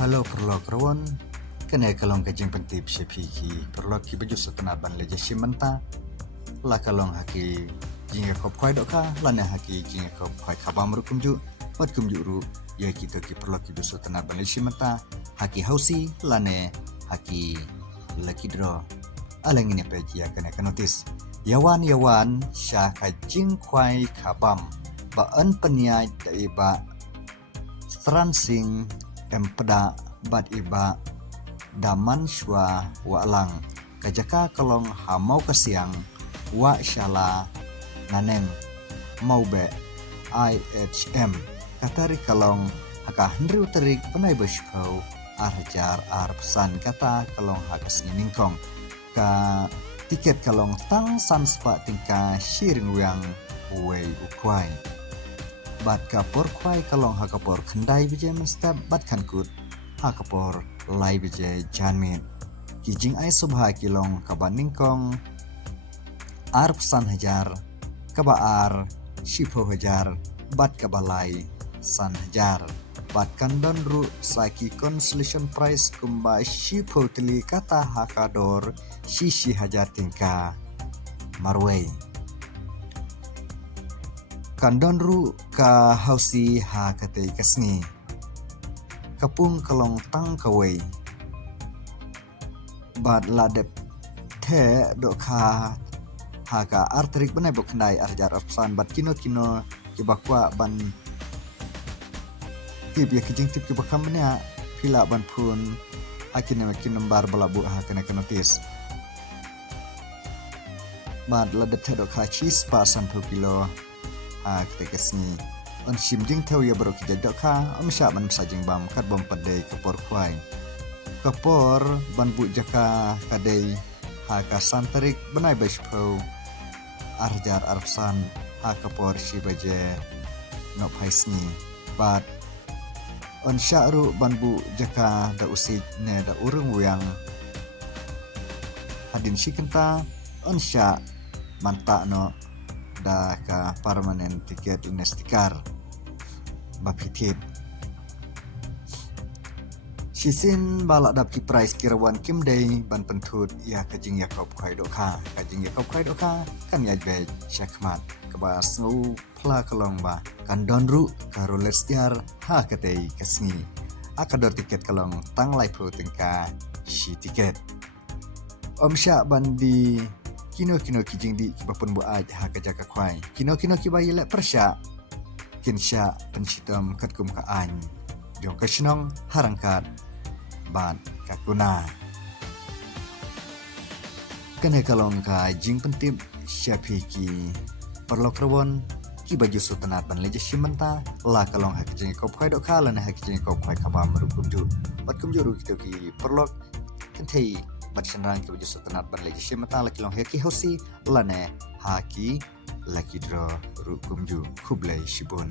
Halo perlo kerawon, kena kalong kajing pentip sepiki perlo ki baju setenat ban leja simenta, la kalong haki jinga kop kwai doka, lana haki jinga kop kwai kabam ru kumju, wat kumju ru ya kita ki perlo ki baju setenat ban leja simenta, haki hausi lane haki laki dro, alang ini peji ya kena notis. Yawan syah kajing kwai kabam, baan peniai daiba Fransing empeda bat iba daman shwa wa lang kajaka kalong hamau kasiang wa shala nanem maube IHM katari kalong haka hendru terik penai bashpau arjar arpsan kata kalong hakas ningkong ka tiket kalong tang sanspa tingka shiring wiang wei ukwai bat kapor kwai kalong hakapor khandai bijay menstab bat khankut hakapor lai bijay janmin kijing ai subha kilong kabaningkong ar pesan hajar kabaar shipo hajar bat kabalai san hajar bat kandon ru saki consolation prize kumba shipo teli kata hakador shishi hajar tingka marway kandon ru ka hausi ha kate kasni kapung kalong tang kawai bad ladep the do ka ha ka artrik banai boknai arjar afsan bad kino ki bakwa ban tip ya kijing tip ki bakam banya pila ban pun akin nambar balabu ha kena notis bad ladep the do ka cheese pa 30 kilo kita kesni on shimding tau ya baru kita doka amsha ban sajing bam kat bom padai kapor kwai kapor ban bu jaka kadai ha ka santarik banai bashpo arjar arsan ha kapor shibaje no paisni bat on syaru ban bu jaka da usik ne da urung wiang hadin shikenta on sya manta no da ka permanent tiket inestikar bapitip sisin balak dap ki price kirawan kim day ban pentut ya kajing yakop khoi doka kan ya be checkmat kaba snu pla kalong ba kan donru karoles tiar ha katei kasni akador tiket kalong tang lai pro tingka shi tiket omsha bandi kino kijing di kibapun bu aj ha kajaka kwai kino kibai lek persya kinsya pensitam katkum ka an jong kasnong harangkat ban kakuna kene kalong ka jing pentip syapiki perlo krawon ki baju sutanat ban leje simenta la kalong ha kijing kop khoi dok kala na ha kijing kop khoi kabam rukum ju bat kum juru ki perlo kentei bat senrang ki baju sutanat ban leje simenta la kilong heki hosi lane haki laki dro rukum ju kublai shibun